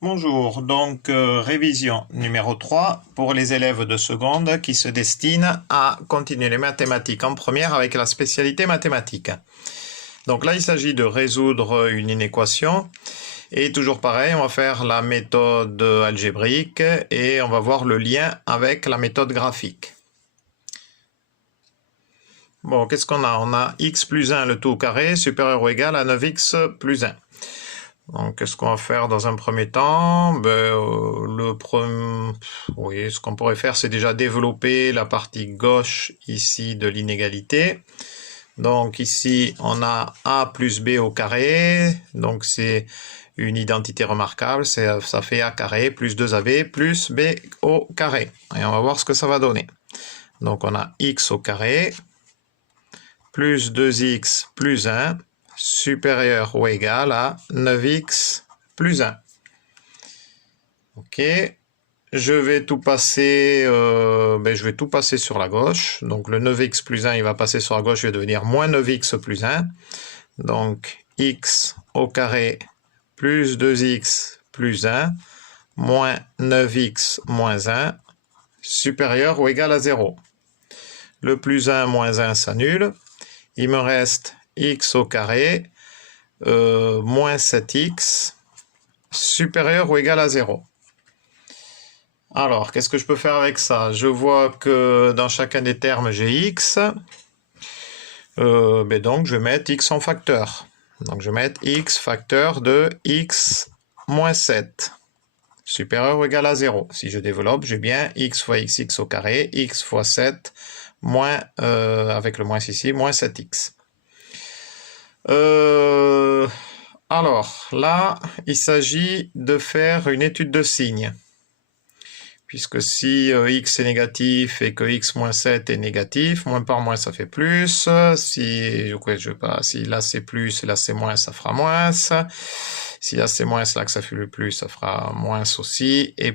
Bonjour, donc révision numéro 3 pour les élèves de seconde qui se destinent à continuer les mathématiques en première avec la spécialité mathématiques. Donc là, il s'agit de résoudre une inéquation et toujours pareil, on va faire la méthode algébrique et on va voir le lien avec la méthode graphique. Bon, qu'est-ce qu'on a? On a x plus 1 le tout au carré supérieur ou égal à 9x plus 1. Donc, qu'est-ce qu'on va faire dans un premier temps? Oui, ce qu'on pourrait faire, c'est déjà développer la partie gauche ici de l'inégalité. Donc ici, on a a plus b au carré. Donc c'est une identité remarquable. Ça fait a carré plus 2ab plus b au carré. Et on va voir ce que ça va donner. Donc on a x au carré plus 2x plus 1 supérieur ou égal à 9x plus 1. Ok, je vais tout passer, sur la gauche. Donc le 9x plus 1, il va passer sur la gauche, il va devenir moins 9x plus 1. Donc x au carré plus 2x plus 1 moins 9x moins 1 supérieur ou égal à 0. Le plus 1 moins 1 s'annule. Il me reste x au carré moins 7x supérieur ou égal à 0. Alors, qu'est-ce que je peux faire avec ça? Je vois que dans chacun des termes, j'ai x. Donc, je vais mettre x en facteur. Donc, je vais mettre x facteur de x moins 7 supérieur ou égal à 0. Si je développe, j'ai bien x fois x au carré, x fois 7 moins, avec le moins ici, moins 7x. Alors, là, il s'agit de faire une étude de signes. Puisque si x est négatif et que x moins 7 est négatif, moins par moins ça fait plus. Si là c'est plus et là c'est moins, ça fera moins. Si là c'est moins, là que ça fait le plus, ça fera moins aussi. Et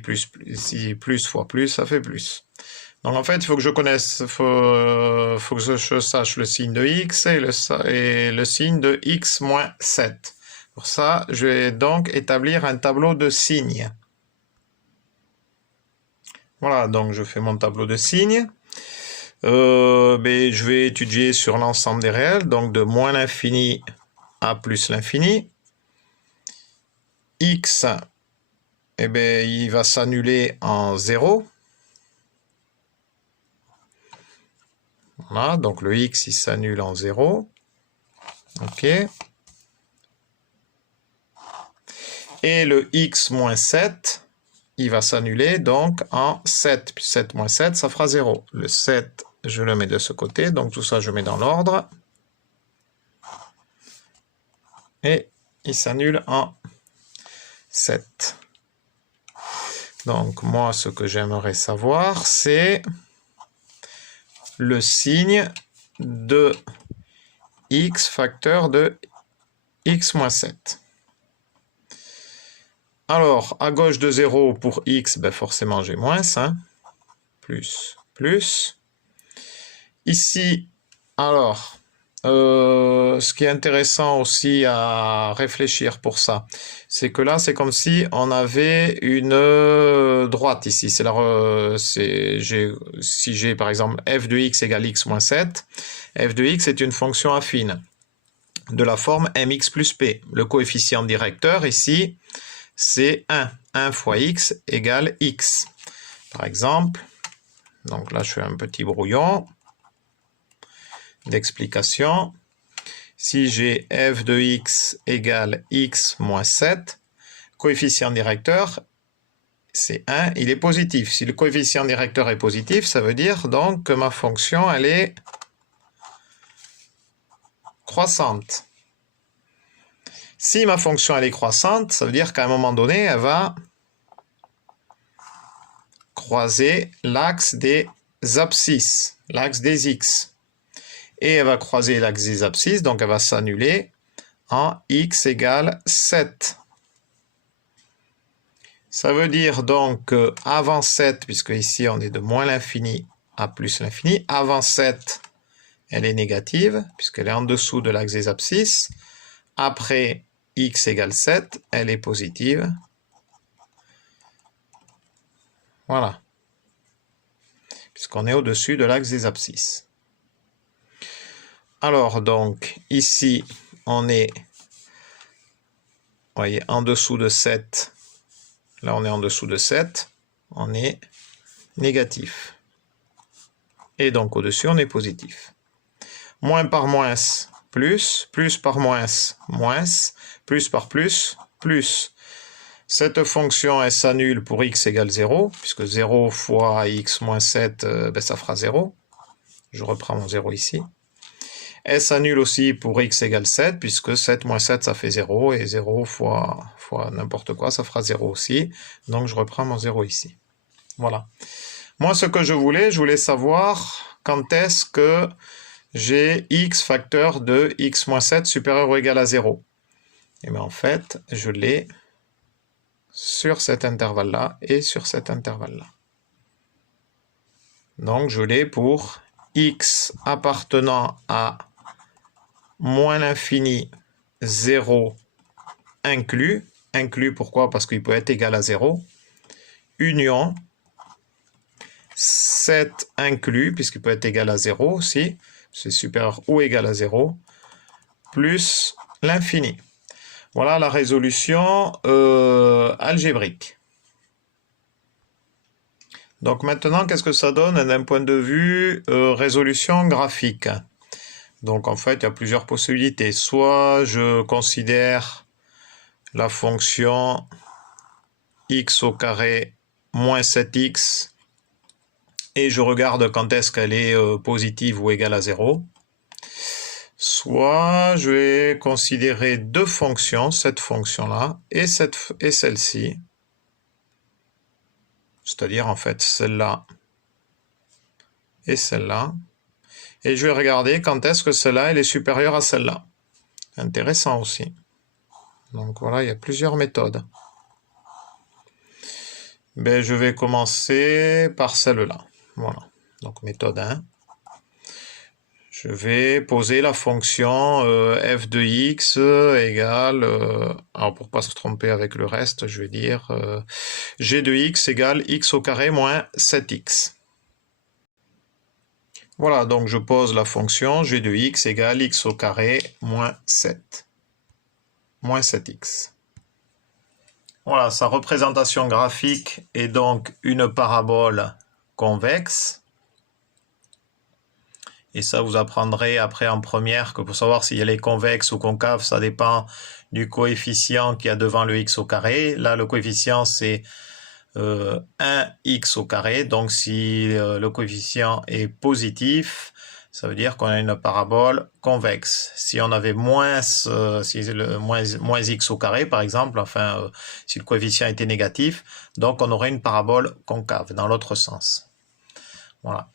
si plus fois plus, ça fait plus. Donc en fait, il faut que je connaisse, faut que je sache le signe de x et le signe de x moins 7. Pour ça, je vais donc établir un tableau de signes. Voilà, donc je fais mon tableau de signes. Je vais étudier sur l'ensemble des réels, donc de moins l'infini à plus l'infini. X, il va s'annuler en 0. Voilà, donc le x, il s'annule en 0. OK. Et le x moins 7, il va s'annuler donc en 7. Puis 7 moins 7, ça fera 0. Le 7, je le mets de ce côté. Donc tout ça, je mets dans l'ordre. Et il s'annule en 7. Donc moi, ce que j'aimerais savoir, c'est le signe de x facteur de x moins 7. Alors, à gauche de 0 pour x, forcément j'ai moins, plus, plus. Ici, alors, ce qui est intéressant aussi à réfléchir pour ça, c'est que là, c'est comme si on avait une droite ici. Si j'ai par exemple f de x égale x moins 7, f de x est une fonction affine de la forme mx plus p. Le coefficient directeur ici, c'est 1. 1 fois x égale x. Par exemple, donc là, je fais un petit brouillon d'explication. Si j'ai f de x égale x moins 7, coefficient directeur, c'est 1, il est positif. Si le coefficient directeur est positif, ça veut dire donc que ma fonction, elle est croissante. Si ma fonction, elle est croissante, ça veut dire qu'à un moment donné, elle va croiser l'axe des abscisses, l'axe des x. Et elle va croiser l'axe des abscisses, donc elle va s'annuler en x égale 7. Ça veut dire donc qu'avant 7, puisque ici on est de moins l'infini à plus l'infini, avant 7, elle est négative, puisqu'elle est en dessous de l'axe des abscisses. Après x égale 7, elle est positive. Voilà. Puisqu'on est au-dessus de l'axe des abscisses. Alors, donc, ici, on est, vous voyez, en dessous de 7. Là, on est en dessous de 7. On est négatif. Et donc, au-dessus, on est positif. Moins par moins, plus. Plus par moins, moins. Plus par plus, plus. Cette fonction, elle s'annule pour x égale 0, puisque 0 fois x moins 7, ben, ça fera 0. Je reprends mon 0 ici. Elle s'annule aussi pour x égale 7, puisque 7 moins 7, ça fait 0, et 0 fois n'importe quoi, ça fera 0 aussi. Donc, je reprends mon 0 ici. Voilà. Moi, ce que je voulais savoir quand est-ce que j'ai x facteur de x moins 7 supérieur ou égal à 0. Et bien, en fait, je l'ai sur cet intervalle-là et sur cet intervalle-là. Donc, je l'ai pour x appartenant à moins l'infini 0 inclus. Inclus, pourquoi? Parce qu'il peut être égal à 0. Union 7 inclus, puisqu'il peut être égal à 0 aussi. C'est supérieur ou égal à 0. Plus l'infini. Voilà la résolution algébrique. Donc maintenant, qu'est-ce que ça donne d'un point de vue résolution graphique? Donc en fait, il y a plusieurs possibilités. Soit je considère la fonction x au carré moins 7x et je regarde quand est-ce qu'elle est positive ou égale à 0. Soit je vais considérer deux fonctions, cette fonction-là et celle-ci. C'est-à-dire en fait celle-là et celle-là. Et je vais regarder quand est-ce que celle-là elle est supérieure à celle-là. Intéressant aussi. Donc voilà, il y a plusieurs méthodes. Ben, je vais commencer par celle-là. Voilà. Donc méthode 1. Je vais poser la fonction f de x égale, alors pour ne pas se tromper avec le reste, je vais dire g de x égale x au carré moins 7x. Voilà, donc je pose la fonction g de x égale x au carré moins 7. Moins 7x. Voilà, sa représentation graphique est donc une parabole convexe. Et ça, vous apprendrez après en première que pour savoir si elle est convexe ou concave, ça dépend du coefficient qu'il y a devant le x au carré. Là, le coefficient, c'est 1x au carré. Donc, si le coefficient est positif, ça veut dire qu'on a une parabole convexe. Si on avait moins x au carré, par exemple, enfin, si le coefficient était négatif, donc on aurait une parabole concave dans l'autre sens. Voilà.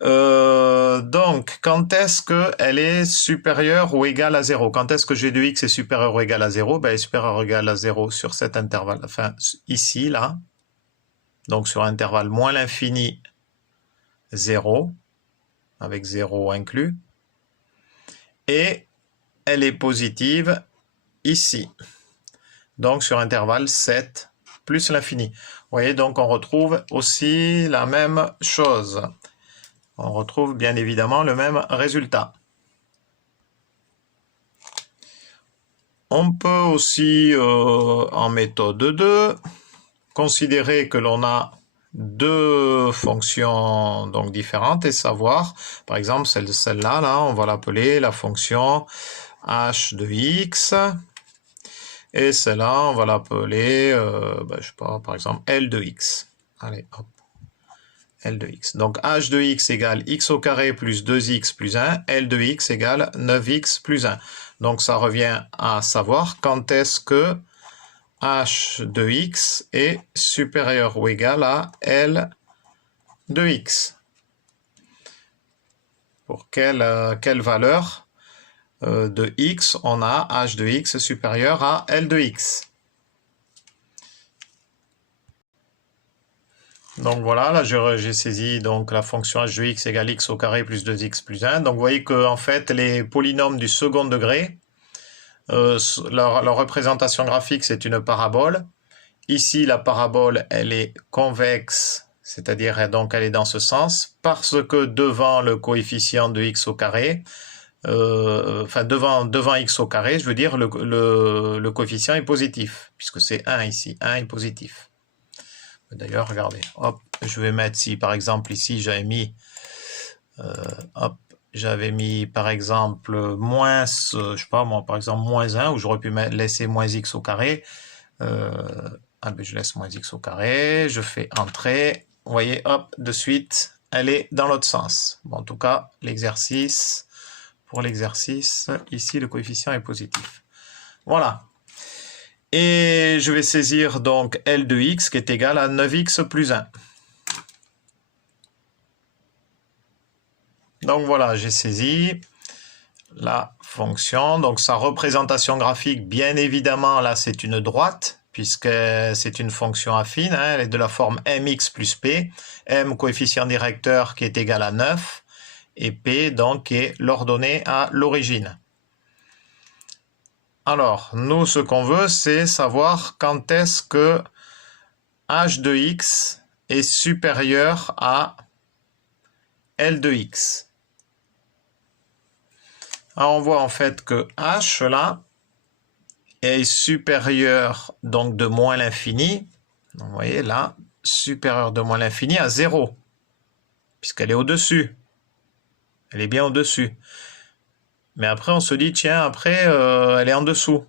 Donc, quand est-ce qu'elle est supérieure ou égale à 0? Quand est-ce que g de x est supérieur ou égal à 0? Ben, elle est supérieure ou égale à 0 sur cet intervalle, enfin, ici, là. Donc, sur l'intervalle moins l'infini 0, avec 0 inclus. Et elle est positive ici. Donc, sur intervalle 7 plus l'infini. Vous voyez, donc on retrouve aussi la même chose. On retrouve bien évidemment le même résultat. On peut aussi, en méthode 2, considérer que l'on a deux fonctions donc différentes et savoir, par exemple, celle-là, là, on va l'appeler la fonction h de x. Et celle-là, on va l'appeler, je sais pas, par exemple, L de x. Allez, hop. L de x. Donc h de x égale x au carré plus 2x plus 1. L de x égale 9x plus 1. Donc ça revient à savoir quand est-ce que h de x est supérieur ou égal à L de x. Pour quelle valeur de x on a h de x supérieur à L de x. Donc voilà, là j'ai saisi donc la fonction h de x égale x au carré plus 2x plus 1. Donc vous voyez que en fait les polynômes du second degré, leur représentation graphique c'est une parabole ici, la parabole, elle est convexe, c'est-à-dire donc elle est dans ce sens, parce que devant le coefficient de x au carré, enfin devant x au carré, je veux dire le coefficient est positif, puisque c'est 1 ici, 1 est positif. D'ailleurs, regardez, hop, je vais mettre si par exemple ici j'avais mis, hop, j'avais mis par exemple moins, je sais pas moi, par exemple moins 1, où j'aurais pu laisser moins x au carré. Ben je laisse moins x au carré, je fais entrée, vous voyez, hop, de suite, elle est dans l'autre sens. Bon, en tout cas, l'exercice, pour l'exercice, ici, le coefficient est positif. Voilà. Et je vais saisir donc L de x qui est égal à 9x plus 1. Donc voilà, j'ai saisi la fonction. Donc sa représentation graphique, bien évidemment, là, c'est une droite, puisque c'est une fonction affine. Hein, elle est de la forme mx plus p. M, coefficient directeur, qui est égal à 9. Et p, donc, qui est l'ordonnée à l'origine. Alors, nous, ce qu'on veut, c'est savoir quand est-ce que h de x est supérieur à L de x. Alors, on voit en fait que h, là, est supérieur donc de moins l'infini. Vous voyez là, supérieur de moins l'infini à 0, puisqu'elle est au-dessus. Elle est bien au-dessus. Mais après, on se dit, tiens, après, elle est en dessous.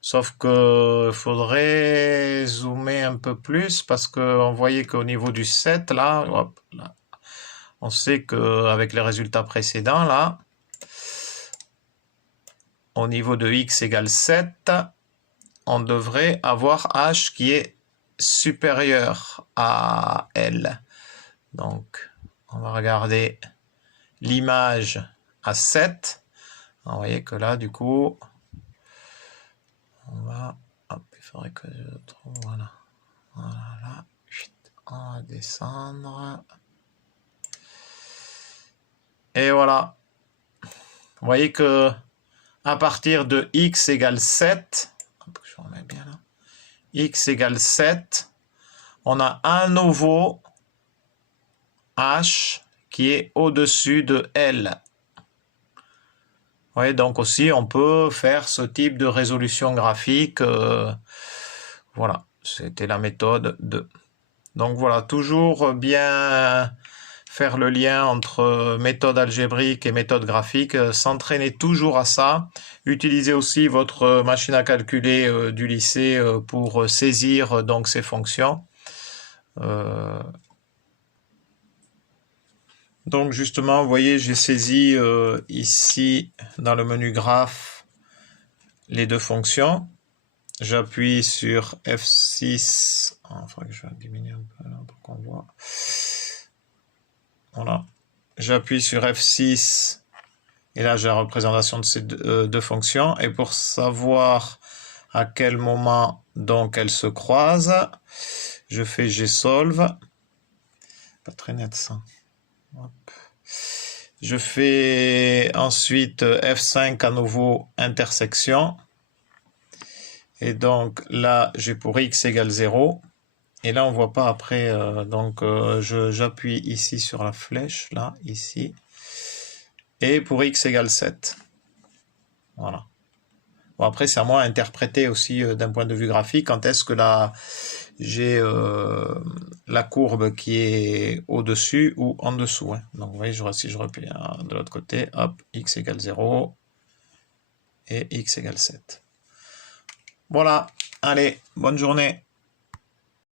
Sauf que faudrait zoomer un peu plus, parce qu'on voyait qu'au niveau du 7, là, hop, là, on sait qu'avec les résultats précédents, là, au niveau de x égale 7, on devrait avoir h qui est supérieur à L. Donc, on va regarder l'image à 7. Vous voyez que là, du coup, on va... Hop, il faudrait que je trouve... Voilà. Voilà, là. On va descendre. Et voilà. Vous voyez que à partir de x égale 7, je remets bien là, x égale 7, on a un nouveau h qui est au-dessus de L. Vous voyez, donc aussi, on peut faire ce type de résolution graphique. Voilà, c'était la méthode 2. Donc voilà, toujours bien faire le lien entre méthode algébrique et méthode graphique, s'entraîner toujours à ça. Utilisez aussi votre machine à calculer du lycée pour saisir donc ces fonctions. Donc justement, vous voyez, j'ai saisi ici dans le menu graphe les deux fonctions. J'appuie sur F6. Il faudrait que je diminue un peu là pour qu'on voit. Voilà. J'appuie sur F6 et là j'ai la représentation de ces deux fonctions. Et pour savoir à quel moment donc elles se croisent, je fais Gsolve. Pas très net ça. Hop. Je fais ensuite F5 à nouveau intersection. Et donc là, j'ai pour x égale 0. Et là, on ne voit pas après. Donc, j'appuie ici sur la flèche, là, ici. Et pour x égale 7. Voilà. Bon, après, c'est à moi d'interpréter aussi d'un point de vue graphique quand est-ce que là, j'ai la courbe qui est au-dessus ou en dessous. Hein. Donc, vous voyez, si je replie de l'autre côté, hop, x égale 0 et x égale 7. Voilà, allez, bonne journée.